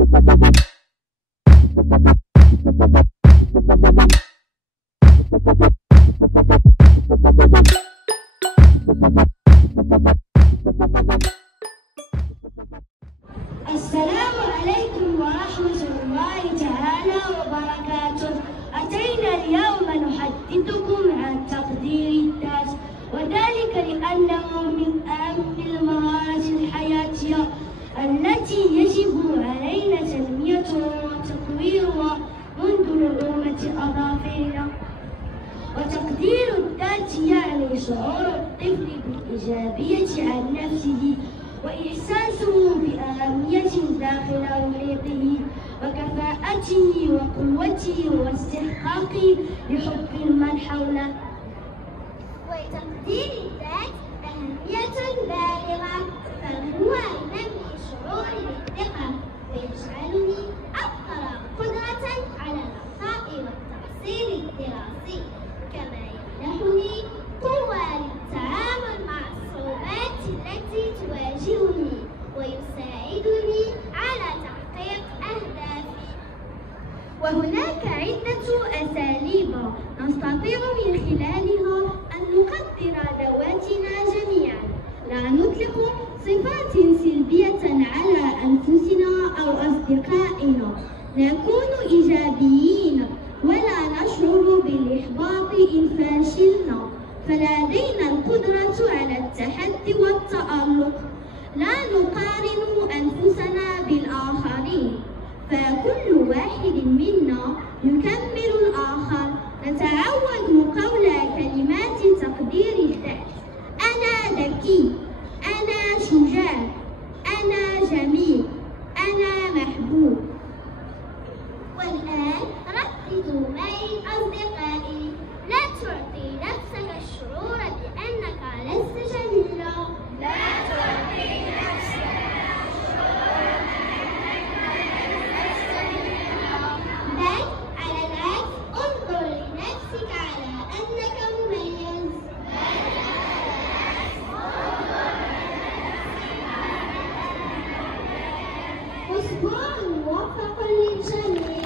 السلام عليكم ورحمة الله تعالى وبركاته. أتينا اليوم نحدثكم عن تقدير الذات، وذلك لأنه من أهم المهارات الحياتية التي يجب علينا تنميتها وتطويرها منذ نعومة أظافرنا. وتقدير الذات يعني شعور الطفل بالإيجابية عن نفسه وإحساسه بأهمية داخل محيطه وكفاءته وقوته واستحقاقه لحب من حوله. ولتقدير الذات أهمية بالغة، فهو ينمي شعوري بالثقة ويجعلني أكثر قدرة على العطاء والتحصيل الدراسي، كما يمنحني قوة للتعامل مع الصعوبات التي تواجهني ويساعدني على تحقيق أهدافي. وهناك عدة أساليب نستطيع من خلالها أن نقدر ذواتنا جميعا، لا نطلق صفات سلبية على أنفسنا أو أصدقائنا، نكون إيجابيين ولا نشعر بالإحباط إن فشلنا، فلدينا القدرة على التحدي والتألق، لا نقارن أنفسنا بالآخرين، فكل واحد منا يكمل الآخر. نتعود قول كلمات تقدير الذات: أنا ذكي، أنا شجاع، أنا جميل، أنا محبوب. والآن رددوا معي أصدقائي: لا تعطي نفسك الشعور بأنك لست جميلا. لا تعطي نفسك الشعور بأنك لست جميلا، بل على العكس انظر لنفسك على أنك مميز. أسبوع موفق للجميع.